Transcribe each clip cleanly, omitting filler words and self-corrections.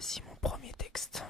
Voici mon premier texte.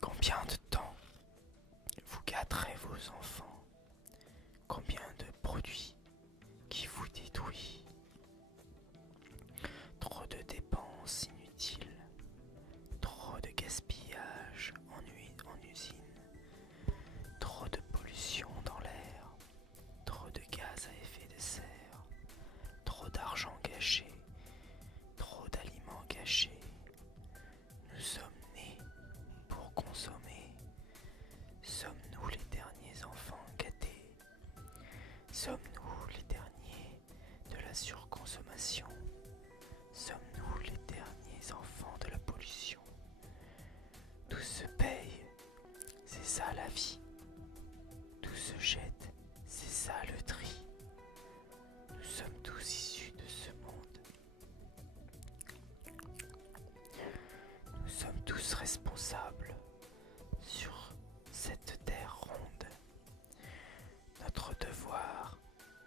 Combien de temps vous gâterez vos enfants? Combien de produits qui vous détruisent? Trop de dépenses inutiles, trop de gaspillage en usine, trop de pollution dans l'air, trop de gaz à effet de serre, trop d'argent gâché, trop d'aliments gâchés. Nous sommes nés pour consommer. Sommes-nous les derniers enfants gâtés? Sommes-nous les derniers de la surconsommation? Sommes-nous les derniers enfants de la pollution? Tout se paye, c'est ça la vie. Tout se jette, c'est ça le tri. Nous sommes tous issus de ce monde. Nous sommes tous responsables sur cette terre ronde. Notre devoir,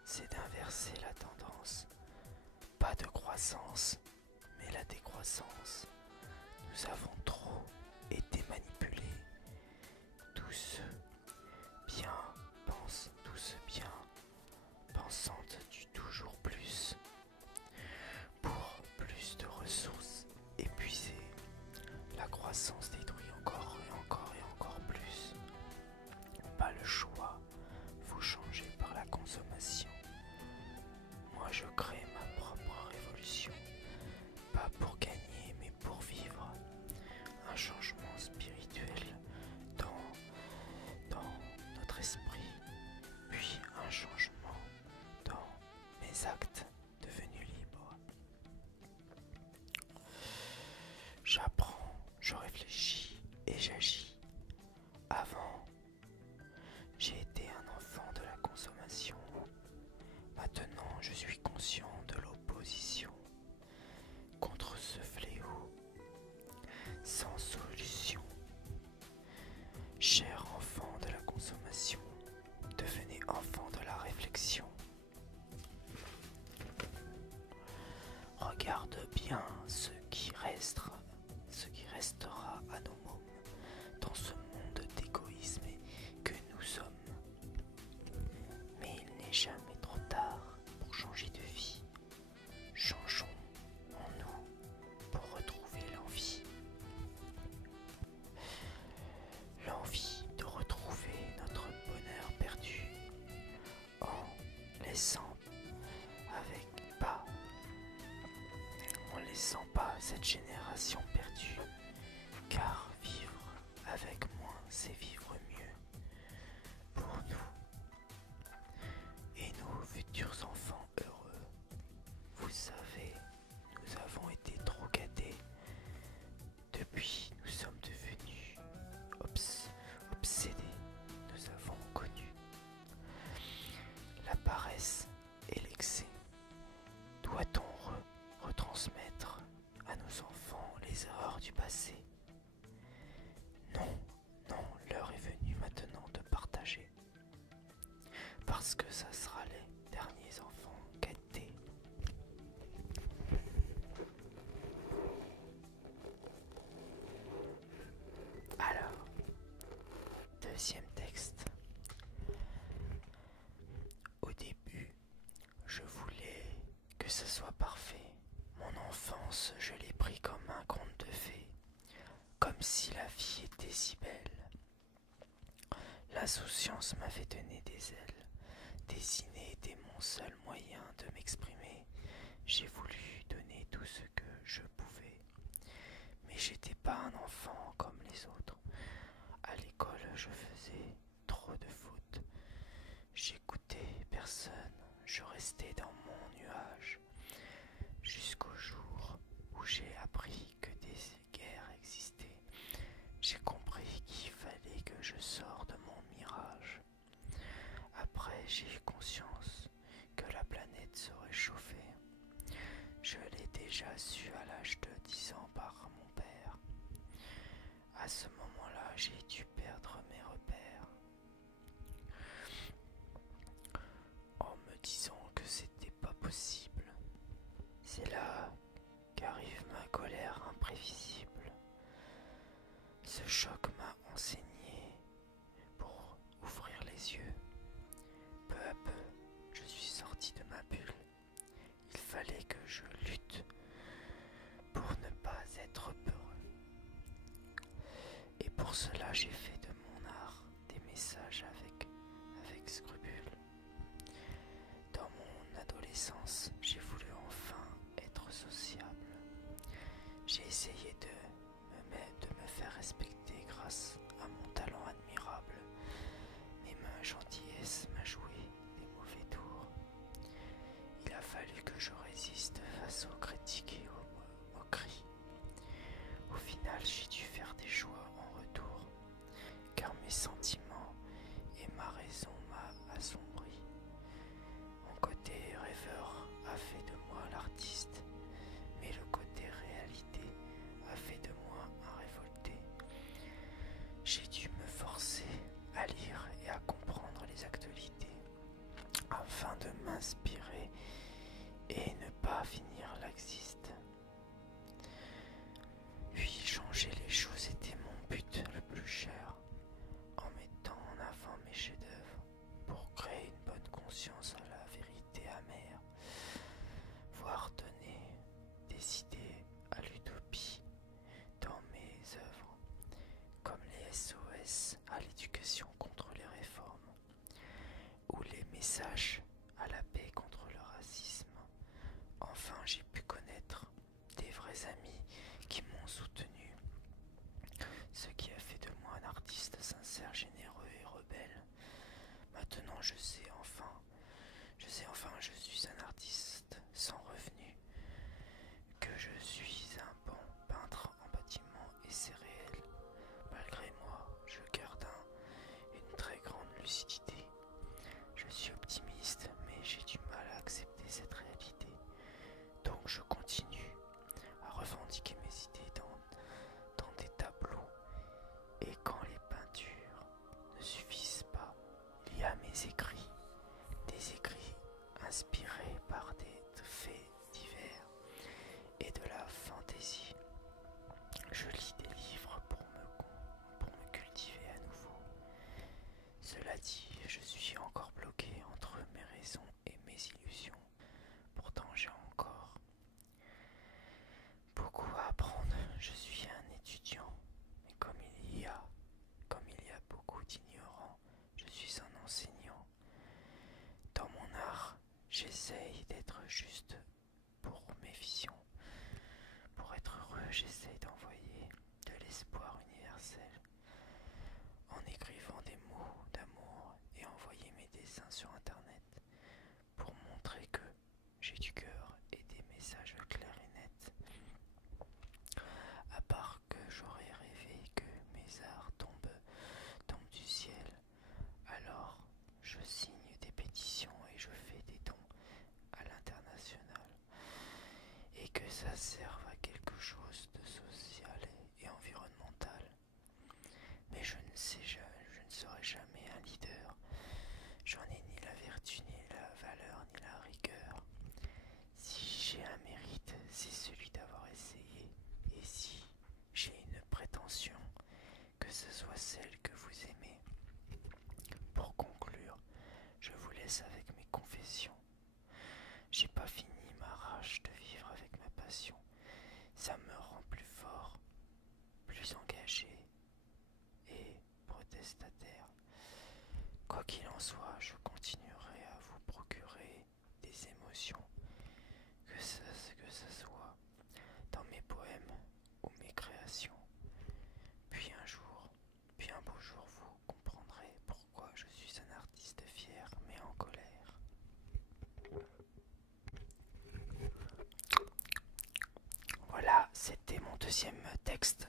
c'est d'inverser la tendance. Pas de croissance, mais la décroissance. Nous avons trop été manipulés. Tous bien pensent, tous bien pensantes du toujours plus. Pour plus de ressources épuisées, la croissance détruit encore et encore et encore plus. Pas le choix, vous changez par la consommation. Moi je crée ma propre révolution, pas pour gagner mais pour vivre. Un changement spirituel dans notre esprit, puis un changement dans mes actes devenus libres. J'apprends, je réfléchis et j'agis. Avant, j'ai été un enfant de la consommation. Maintenant, je suis conscient de l'opposition contre ce fléau sans solution. Cher enfant de la consommation, devenez enfant de la réflexion. Regarde bien ce qui restera à nos mômes dans ce monde d'égoïsme que nous sommes. Mais il n'est jamais trop tard pour changer de vie. Changeons en nous pour retrouver l'envie. L'envie de retrouver notre bonheur perdu en laissant pas cette génération perdue, car vivre avec moins c'est vivre mieux pour nous et nos futurs enfants heureux. Vous savez, nous avons été trop gâtés. Depuis, nous sommes devenus obsédés. Nous avons connu la paresse et l'excès. Doit-on retransmettre à nos enfants les erreurs du passé? Non, non, l'heure est venue maintenant de partager. Parce que ça sera les derniers enfants gâtés. Alors, deuxième texte. Au début, je voulais que ce soit parfait. Mon enfance, je l'ai pris comme un conte de fées, comme si la vie était si belle. L'insouciance m'avait donné des ailes. Dessiner était mon seul moyen de m'exprimer. J'ai voulu donner tout ce que je pouvais. Mais j'étais pas un enfant comme les autres. À l'école, je faisais trop de fautes. J'écoutais personne. Je restais dans mon nuage. Jusqu'au jour où j'ai appris que des guerres existaient. J'ai compris qu'il fallait que je sorte de mon mirage. Après, j'ai eu conscience que la planète se réchauffait. Je l'ai déjà su à l'âge de 10 ans par mon père. À ce moment-là, j'ai dû perdre mes repères. En me disant que c'était pas choc m'a enseigné pour ouvrir les yeux. Peu à peu, je suis sorti de ma bulle. Il fallait que je lutte pour ne pas être peureux. Et pour cela, j'ai fait de mon art des messages avec scrupule. Dans mon adolescence, j'ai voulu enfin être sociable. J'ai essayé de me faire respecter grâce à mon talent admirable, mais ma gentillesse m'a joué des mauvais tours. Il a fallu que je résiste face aux critiques et aux moqueries. Au final, j'ai dû faire des choix en retour, car mes sentiments et ma raison m'a assombri. Mon côté rêveur a fait de moi l'artiste, mais le côté réalité a fait de moi un révolté. J'ai dû me forcer à lire et à comprendre les actualités, afin de m'inspirer et ne pas finir laxiste. Puis changer les choses était mon but le plus cher, en mettant en avant mes chefs-d'œuvre pour créer une bonne conscience à la vérité amère, voire donner des idées à l'utopie dans mes œuvres, comme les SOS à l'éducation contre les réformes, ou les messages à la paix contre le racisme. Enfin, j'ai pu connaître des vrais amis qui m'ont soutenu, ce qui a fait de moi un artiste sincère, généreux et rebelle. Maintenant, je sais enfin, je suis un artiste sans revenu, que je suis un bon peintre en bâtiment et c'est réel. Malgré moi, je garde une très grande lucidité. Je suis optimiste, mais j'ai du mal à accepter cette réalité. Donc je continue à revendiquer mes idées dans des tableaux. Et quand les peintures ne suffisent pas, il y a mes écrits. Des écrits inspirés par des faits divers et de la fantaisie. Je lis des livres pour me cultiver à nouveau. Cela dit, je suis encore bloqué entre mes raisons et mes illusions. Pourtant, j'ai encore beaucoup à apprendre. Je suis un étudiant, mais comme il y a beaucoup d'ignorants, je suis un enseignant. Dans mon art, j'essaye d'être juste pour mes visions. Pour être heureux, j'essaye d'envoyer de l'espoir universel en écrivant des mots d'amour et envoyer mes dessins sur internet pour montrer que j'ai du cœur et des messages clairs et nets. À part que j'aurais rêvé que mes arts tombent du ciel, alors je signe des pétitions et je fais des dons à l'international et que ça serve à quelque chose de social et environnemental. Mais je ne serai jamais un leader. J'en ai ni la vertu, ni la valeur, ni la rigueur. Si j'ai un mérite, c'est celui d'avoir essayé. Et si j'ai une prétention, que ce soit celle que vous aimez. Pour conclure, je vous laisse avec mes confessions. J'ai pas fini ma rage de vivre avec ma passion. Ça me rend plus fort, plus engagé et protestataire. Quoi qu'il en soit, je continuerai à vous procurer des émotions, que ce soit dans mes poèmes ou mes créations. Puis un beau jour, vous comprendrez pourquoi je suis un artiste fier mais en colère. Voilà, c'était mon deuxième texte,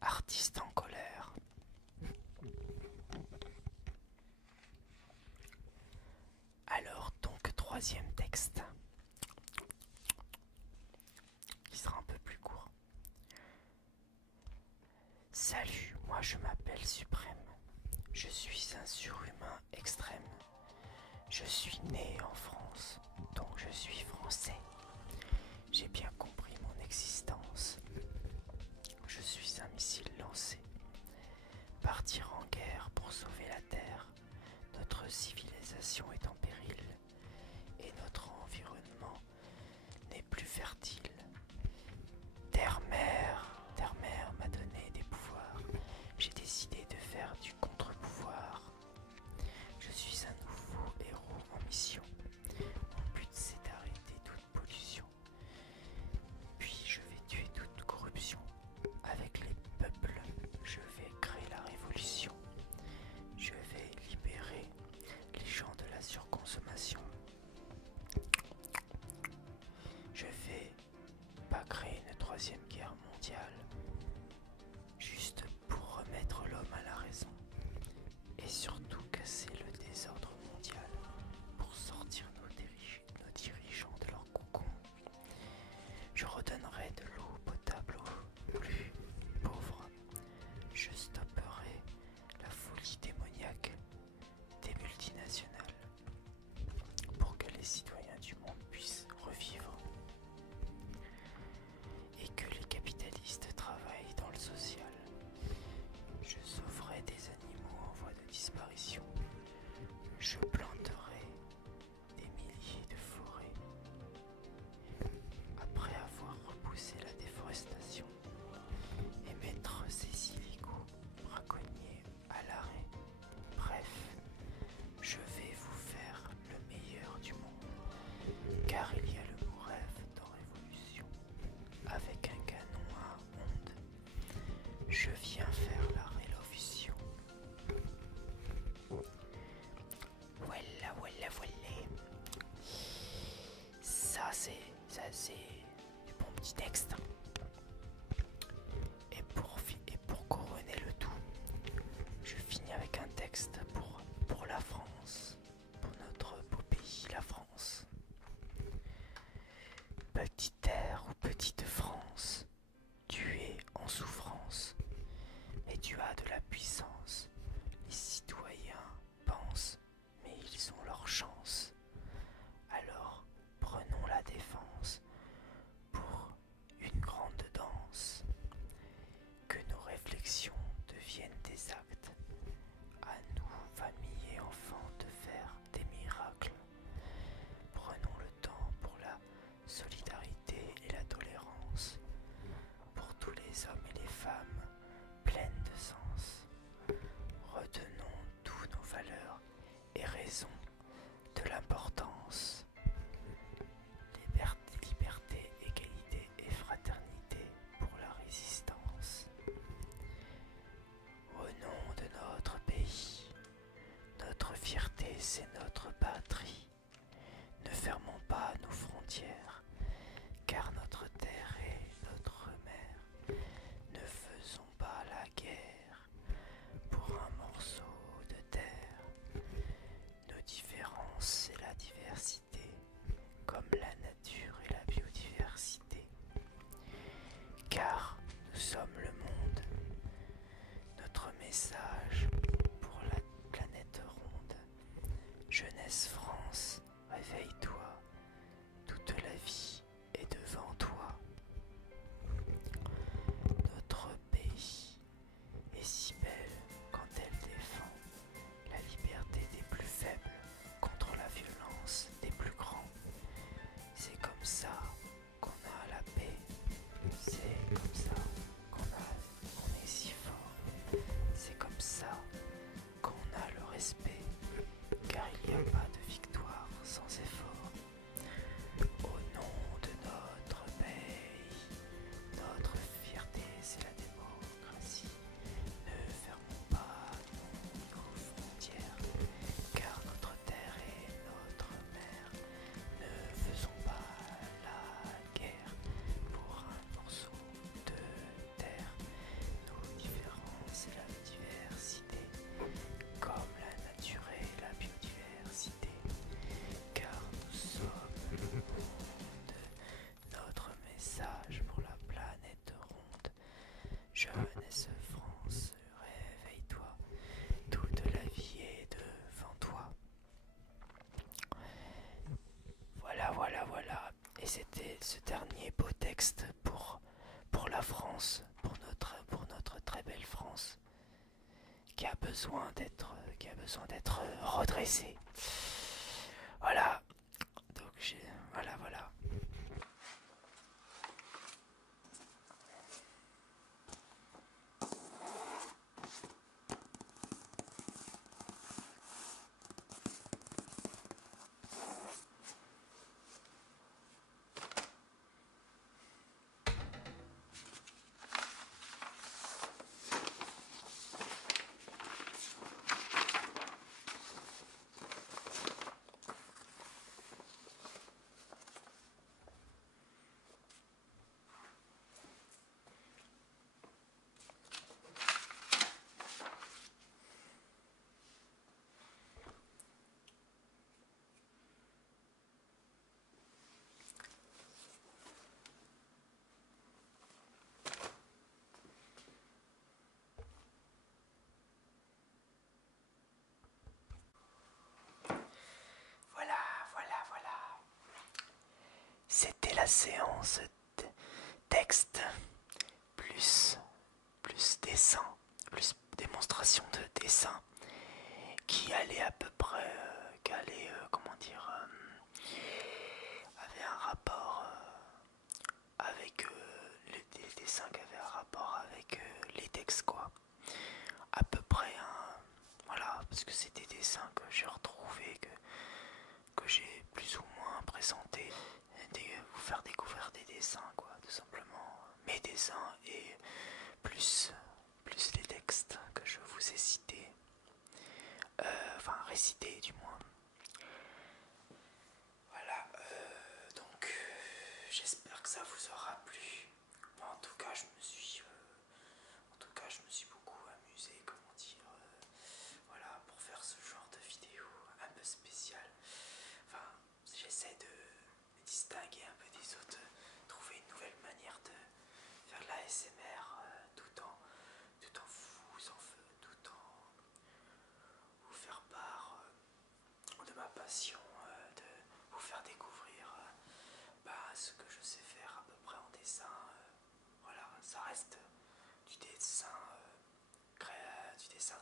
Artiste en colère. Alors donc, troisième texte, qui sera un peu plus court. Salut, moi je m'appelle Suprême. Je suis un surhumain extrême. Je suis né en France, donc je suis français. J'ai bien compris mon existence. Je suis un missile lancé disparition. Je planterai des milliers de forêts. Après avoir repoussé la déforestation et mettre ces illégaux braconniers à l'arrêt. Bref, je vais vous faire le meilleur du monde, car il y a le mot rêve dans Révolution. Avec un canon à ondes, je viens faire la révolution. Voilà, voilà, voilà. Ça c'est du bon petit texte. Et pour couronner le tout, je finis avec un texte pour la France, pour notre beau pays, la France. Petite terre ou petite France, tu es en souffrance, mais tu as de la puissance. Les citoyens pensent, mais ils ont leur chance. Alors, prenons la défense pour une grande danse. Que nos réflexions deviennent des actes. À nous, familles et enfants, de faire des miracles. Prenons le temps pour la solidarité et la tolérance. Pour tous les hommes et les femmes pleines de sens. Retenons tous nos valeurs et raisons de l'importance. Liberté, égalité et fraternité pour la résistance. Au nom de notre pays, notre fierté c'est notre patrie. Ne fermons pas nos frontières, car notre terre est notre mère. Ne faisons pas la guerre pour un morceau de terre. Nos différences c'est la diversité, comme la nature et la biodiversité. Car nous sommes le monde. Notre message pour la planète ronde. Jeunesse France, réveille-toi, toute la vie est devant toi. Notre pays est si belle quand elle défend la liberté des plus faibles contre la violence des plus grands. C'est comme ça qu'on a la paix, c'est comme ça qu'on est si fort, c'est comme ça qu'on a le respect, car il n'y a pas de victoire sans effort. Au nom de notre pays, notre fierté c'est la démocratie. Ne fermons pas nos frontières, car notre terre est notre mère. Ne faisons pas la guerre pour un morceau de terre. Nos différences et la diversité, comme la nature et la biodiversité, car nous sommes le monde. Notre message pour la planète ronde. Jeunesse France, réveille-toi, toute la vie est devant toi. Voilà, voilà, voilà. Et c'était ce dernier beau texte pour la France, pour notre très belle France, qui a besoin d'être redressée. Voilà. Donc voilà, voilà. C'était la séance de texte plus dessin, plus démonstration de dessin elle est à peu près, qu'elle est, comment dire, avait un rapport avec les dessins qui avaient un rapport avec les textes, quoi. À peu près, hein, voilà, parce que c'est des dessins que j'ai retrouvés, que j'ai plus ou moins présentés, vous faire découvrir des dessins, quoi, tout simplement. Mes dessins et plus les textes que je vous ai cités, enfin récités du moins. Voilà, donc j'espère que ça vous aura plu. Moi, en tout cas, je me suis beaucoup amusé, comment dire, voilà, pour faire ce genre de vidéo un peu spéciale. Enfin, j'essaie de me distinguer un peu des autres, trouver une nouvelle manière de faire de la ASMR tout en tout en vous faire part de ma passion, de vous faire découvrir ce que je sais faire à peu près en dessin. Voilà, ça reste du dessin, du dessin